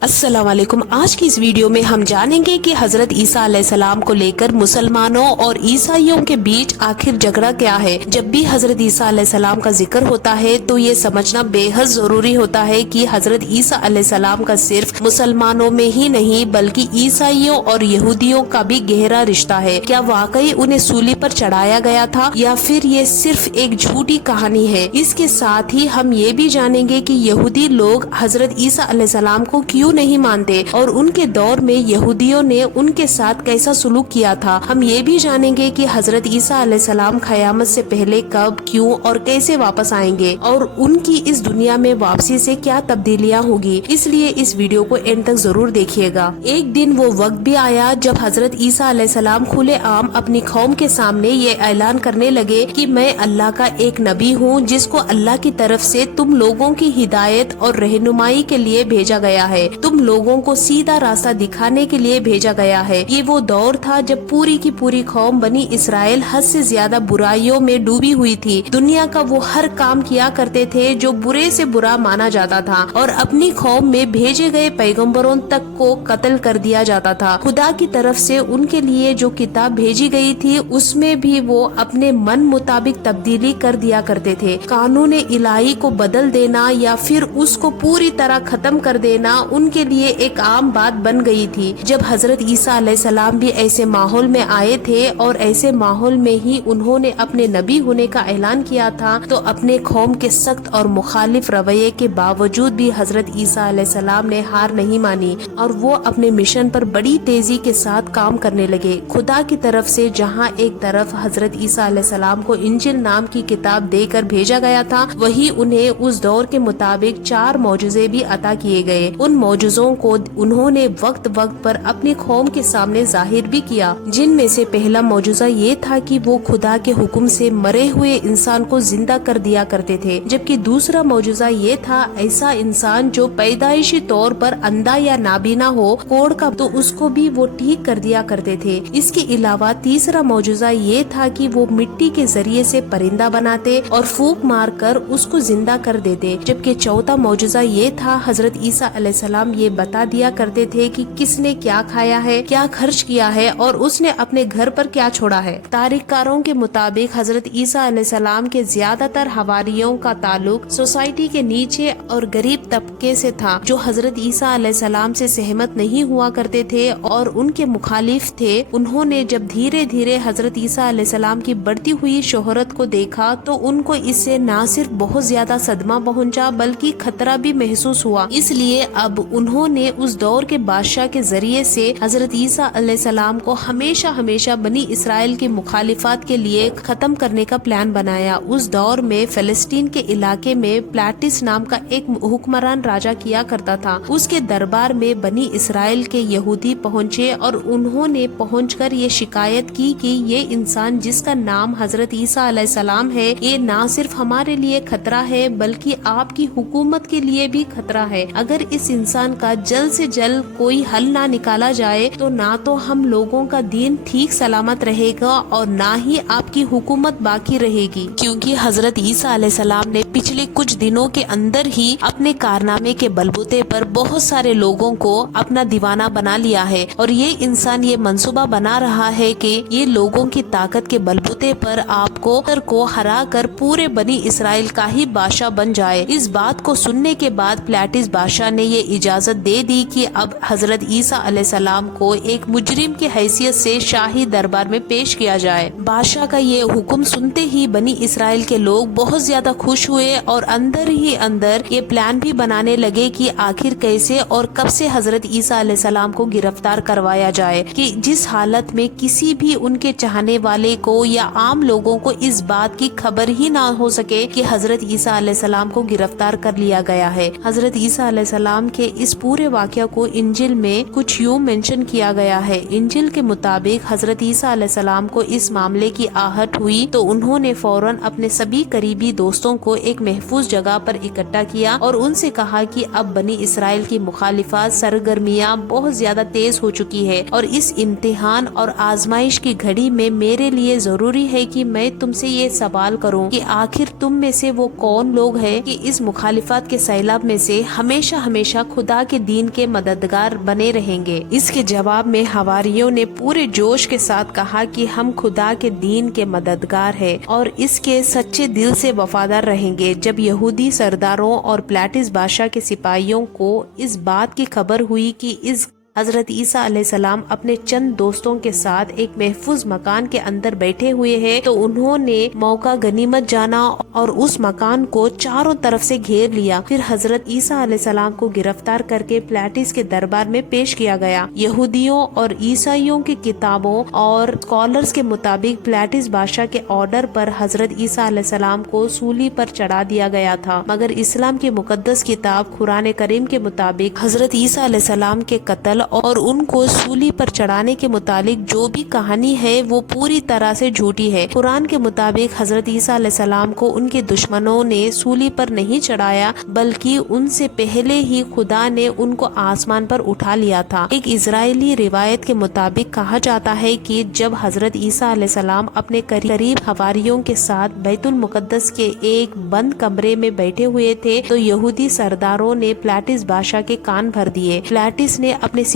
अस्सलाम वालेकुम। आज की इस वीडियो में हम जानेंगे कि हजरत ईसा अलैहिस्सलाम को लेकर मुसलमानों और ईसाइयों के बीच आखिर झगड़ा क्या है। जब भी हजरत ईसा अलैहिस्सलाम का जिक्र होता है तो ये समझना बेहद जरूरी होता है कि हजरत ईसा अलैहिस्सलाम का सिर्फ मुसलमानों में ही नहीं बल्कि ईसाइयों और यहूदियों का भी गहरा रिश्ता है। क्या वाकई उन्हें सूली पर चढ़ाया गया था या फिर ये सिर्फ एक झूठी कहानी है। इसके साथ ही हम ये भी जानेंगे कि यहूदी लोग हजरत ईसा अलैहिस्सलाम को क्यों नहीं मानते और उनके दौर में यहूदियों ने उनके साथ कैसा सुलूक किया था। हम ये भी जानेंगे कि हजरत ईसा अलैहिस्सलाम क़यामत से पहले कब, क्यों और कैसे वापस आएंगे और उनकी इस दुनिया में वापसी से क्या तब्दीलियां होगी। इसलिए इस वीडियो को एंड तक जरूर देखिएगा। एक दिन वो वक्त भी आया जब हजरत ईसा अलैहिस्सलाम खुले आम अपनी कौम के सामने ये ऐलान करने लगे कि मैं अल्लाह का एक नबी हूँ जिसको अल्लाह की तरफ से तुम लोगों की हिदायत और रहनुमाई के लिए भेजा गया है। तुम लोगों को सीधा रास्ता दिखाने के लिए भेजा गया है। ये वो दौर था जब पूरी की पूरी कौम बनी इसराइल हद से ज्यादा बुराइयों में डूबी हुई थी। दुनिया का वो हर काम किया करते थे जो बुरे से बुरा माना जाता था और अपनी कौम में भेजे गए पैगंबरों तक को कत्ल कर दिया जाता था। खुदा की तरफ से उनके लिए जो किताब भेजी गई थी उसमें भी वो अपने मन मुताबिक तब्दीली कर दिया करते थे। कानून इलाही को बदल देना या फिर उसको पूरी तरह खत्म कर देना उनके लिए एक आम बात बन गई थी। जब हजरत ईसा अलैहिस्सलाम भी ऐसे माहौल में आए थे और ऐसे माहौल में ही उन्होंने अपने नबी होने का ऐलान किया था तो अपने कौम के सख्त और मुखालिफ रवैये के बावजूद भी हजरत ईसा अलैहिस्सलाम ने हार नहीं मानी और वो अपने मिशन पर बड़ी तेजी के साथ काम करने लगे। खुदा की तरफ से जहाँ एक तरफ हजरत ईसा अलैहिस्सलाम को इंजिल नाम की किताब देकर भेजा गया था, वही उन्हें उस दौर के मुताबिक 4 मौजूजे भी अता किए गए। उन मौजूजों को उन्होंने वक्त वक्त पर अपनी कौम के सामने जाहिर भी किया, जिनमें से पहला मौजूजा ये था कि वो खुदा के हुक्म से मरे हुए इंसान को जिंदा कर दिया करते थे। जबकि दूसरा मौजूजा ये था ऐसा इंसान जो पैदाइशी तौर पर अंधा या नाबीना हो, कोढ़ का, तो उसको भी वो ठीक कर दिया करते थे। इसके अलावा तीसरा मौजूजा ये था कि वो मिट्टी के जरिए से परिंदा बनाते और फूंक मार कर उसको जिंदा कर देते। जबकि चौथा मौजूजा ये था हजरत ईसा अलैहिस्सलाम ये बता दिया करते थे कि किसने क्या खाया है, क्या खर्च किया है और उसने अपने घर पर क्या छोड़ा है। तारीखकारों के मुताबिक हजरत ईसा अलैहिस्सलाम के ज्यादातर हवारियों का ताल्लुक सोसाइटी के नीचे और गरीब तबके से था, जो हजरत ईसा अलैहिस्सलाम से सहमत नहीं हुआ करते थे और उनके मुखालिफ थे। उन्होंने जब धीरे धीरे हजरत ईसा अलैहिस्सलाम की बढ़ती हुई शोहरत को देखा तो उनको इससे न सिर्फ बहुत ज्यादा सदमा पहुंचा बल्कि खतरा भी महसूस हुआ। इसलिए अब उन्होंने उस दौर के बादशाह के जरिए से हजरत ईसा अलैहिस्सलाम को हमेशा हमेशा बनी इसराइल की मुखालिफत के लिए खत्म करने का प्लान बनाया। उस दौर में फिलिस्तीन के इलाके में प्लाटिस नाम का एक हुक्मरान राजा किया करता था। उसके दरबार में बनी इसराइल के यहूदी पहुंचे और उन्होंने पहुंचकर ये शिकायत की कि ये इंसान जिसका नाम हजरत ईसा अलैहिस्सलाम है, ये ना सिर्फ हमारे लिए खतरा है बल्कि आपकी हुकूमत के लिए भी खतरा है। अगर इस इंसान का जल्द से जल्द कोई हल ना निकाला जाए तो ना तो हम लोगों का दीन ठीक सलामत रहेगा और ना ही आपकी हुकूमत बाकी रहेगी, क्योंकि हजरत ईसा अलैहिस्सलाम ने पिछले कुछ दिनों के अंदर ही अपने कारनामे के बलबूते पर बहुत सारे लोगों को अपना दीवाना बना लिया है और ये इंसान ये मंसूबा बना रहा है कि ये लोगों की ताकत के बलबूते पर आपको हरा कर पूरे बनी इसराइल का ही बादशाह बन जाए। इस बात को सुनने के बाद प्लाटिस बादशाह ने ये इजाजत दे दी कि अब हजरत ईसा अलैहिस्सलाम को एक मुजरिम की हैसियत से शाही दरबार में पेश किया जाए। बादशाह का ये हुक्म सुनते ही बनी इसराइल के लोग बहुत ज्यादा खुश हुए और अंदर ही अंदर ये प्लान भी बनाने लगे कि आखिर कैसे और कब से हजरत ईसा अलैहिस्सलाम को गिरफ्तार करवाया जाए, कि जिस हालत में किसी भी उनके चाहने वाले को या आम लोगों को इस बात की खबर ही ना हो सके कि हजरत ईसा अलैहिस्सलाम को गिरफ्तार कर लिया गया है। हजरत ईसा अलैहिस्सलाम के इस पूरे वाकया को इंजिल में कुछ यूं मेंशन किया गया है। इंजिल के मुताबिक हजरत ईसा अलैहिस्सलाम को इस मामले की आहट हुई तो उन्होंने फौरन अपने सभी करीबी दोस्तों को एक महफूज जगह पर इकट्ठा किया और उनसे कहा कि अब बनी इसराइल की मुखालिफत सरगर्मियां बहुत ज्यादा तेज हो चुकी है और इस इम्तिहान और आजमाइश की घड़ी में मेरे लिए जरूरी है कि मैं तुमसे ये सवाल करूं कि आखिर तुम में से वो कौन लोग हैं कि इस मुखालिफत के सैलाब में से हमेशा हमेशा खुदा खुदा के दीन के मददगार बने रहेंगे। इसके जवाब में हवारियों ने पूरे जोश के साथ कहा कि हम खुदा के दीन के मददगार हैं और इसके सच्चे दिल से वफादार रहेंगे। जब यहूदी सरदारों और प्लाटिस बादशाह के सिपाहियों को इस बात की खबर हुई कि इस हजरत ईसा अलैहिस्सलाम अपने चंद दोस्तों के साथ एक महफूज मकान के अंदर बैठे हुए हैं, तो उन्होंने मौका गनीमत जाना और उस मकान को चारों तरफ से घेर लिया। फिर हजरत ईसा अलैहिस्सलाम को गिरफ्तार करके प्लाटिस के दरबार में पेश किया गया। यहूदियों और ईसाइयों की किताबों और स्कॉलर्स के मुताबिक प्लाटिस बादशाह के ऑर्डर पर हजरत ईसा अलैहिस्सलाम को सूली पर चढ़ा दिया गया था, मगर इस्लाम की मुकद्दस किताब कुरान करीम के मुताबिक हजरत ईसा अलैहिस्सलाम के कत्ल और उनको सूली पर चढ़ाने के मुतालिक जो भी कहानी है वो पूरी तरह से झूठी है। कुरान के मुताबिक हजरत ईसा अलैहिस्सलाम को उनके दुश्मनों ने सूली पर नहीं चढ़ाया, बल्कि उनसे पहले ही खुदा ने उनको आसमान पर उठा लिया था। एक इजरायली रिवायत के मुताबिक कहा जाता है कि जब हजरत ईसा अलैहिस्सलाम अपने करीब हवारियों के साथ बैतुल मुकद्दस के एक बंद कमरे में बैठे हुए थे, तो यहूदी सरदारों ने प्लाटिस बादशाह के कान भर दिए। प्लाटिस ने अपने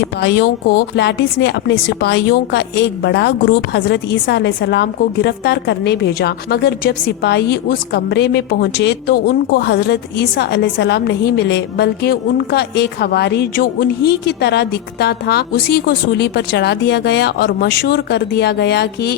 सिपाहियों का एक बड़ा ग्रुप हजरत ईसा अलैहिस्सलाम को गिरफ्तार करने भेजा, मगर जब सिपाही उस कमरे में पहुंचे तो उनको हजरत ईसा अलैहिस्सलाम नहीं मिले, बल्कि उनका एक हवारी जो उन्हीं की तरह दिखता था उसी को सूली पर चढ़ा दिया गया और मशहूर कर दिया गया कि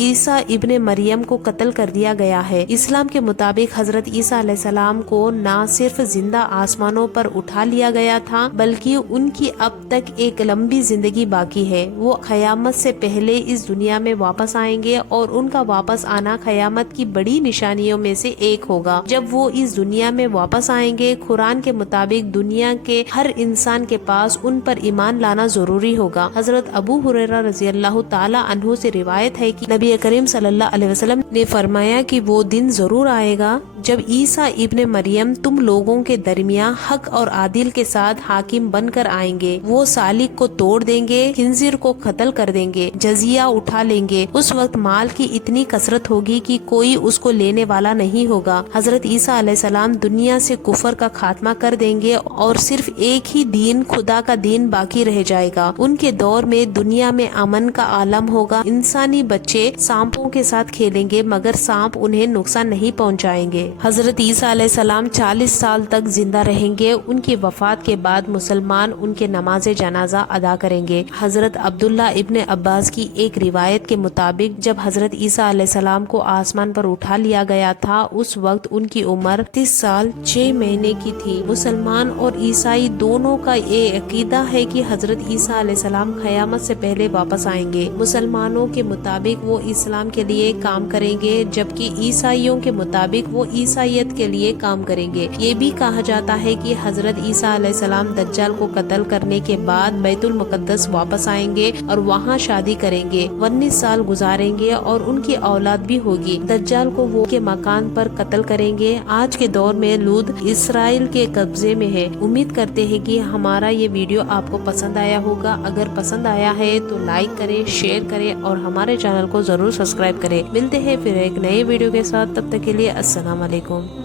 ईसा इब्ने मरियम को कत्ल कर दिया गया है। इस्लाम के मुताबिक हजरत ईसा अलैहिस्सलाम को न सिर्फ जिंदा आसमानों पर उठा लिया गया था, बल्कि उनकी अब तक एक लंबी जिंदगी बाकी है। वो क़यामत से पहले इस दुनिया में वापस आएंगे और उनका वापस आना क़यामत की बड़ी निशानियों में से एक होगा। जब वो इस दुनिया में वापस आएंगे, कुरान के मुताबिक दुनिया के हर इंसान के पास उन पर ईमान लाना जरूरी होगा। हजरत अबू हुरैरा रज़ियल्लाहु ताला अन्हु से रिवायत है कि नबी करीम सल्लल्लाहु अलैहि वसल्लम ने फरमाया कि वो दिन जरूर आएगा जब ईसा इब्ने मरियम तुम लोगों के दरमियान हक और आदिल के साथ हाकिम बनकर आएंगे। वो सालिक को तोड़ देंगे, खिंजीर को कत्ल कर देंगे, जजिया उठा लेंगे। उस वक्त माल की इतनी कसरत होगी कि कोई उसको लेने वाला नहीं होगा। हजरत ईसा अलैहिस्सलाम दुनिया से कुफर का खात्मा कर देंगे और सिर्फ एक ही दीन, खुदा का दीन बाकी रह जाएगा। उनके दौर में दुनिया में अमन का आलम होगा। इंसानी बच्चे सांपों के साथ खेलेंगे, मगर सांप उन्हें नुकसान नहीं पहुँचाएंगे। हजरत ईसा अलैहिस्सलाम 40 साल तक जिंदा रहेंगे। उनकी वफात के बाद मुसलमान उनके नमाज जनाजा अदा करेंगे। हजरत अब्दुल्ला इब्ने अब्बास की एक रिवायत के मुताबिक जब हजरत ईसा अलैहिस्सलाम को आसमान पर उठा लिया गया था, उस वक्त उनकी उम्र 30 साल 6 महीने की थी। मुसलमान और ईसाई दोनों का ये अकीदा है कि हजरत ईसा अलैहिस्सलाम क़यामत से पहले वापस आएंगे। मुसलमानों के मुताबिक वो इस्लाम के लिए काम करेंगे, जबकि ईसाइयों के मुताबिक वो ईसाइयत के लिए काम करेंगे। ये भी कहा जाता है कि हजरत ईसा अलैहिस्सलाम दज्जाल को कत्ल करने के बाद बैतुल मुकद्दस वापस आएंगे और वहाँ शादी करेंगे, 19 साल गुजारेंगे और उनकी औलाद भी होगी। दज्जाल को वो के मकान पर कत्ल करेंगे। आज के दौर में लूद इसराइल के कब्जे में है। उम्मीद करते हैं कि हमारा ये वीडियो आपको पसंद आया होगा। अगर पसंद आया है तो लाइक करें, शेयर करें और हमारे चैनल को जरूर सब्सक्राइब करें। मिलते हैं फिर एक नए वीडियो के साथ, तब तक के लिए अस्सलाम वालेकुम।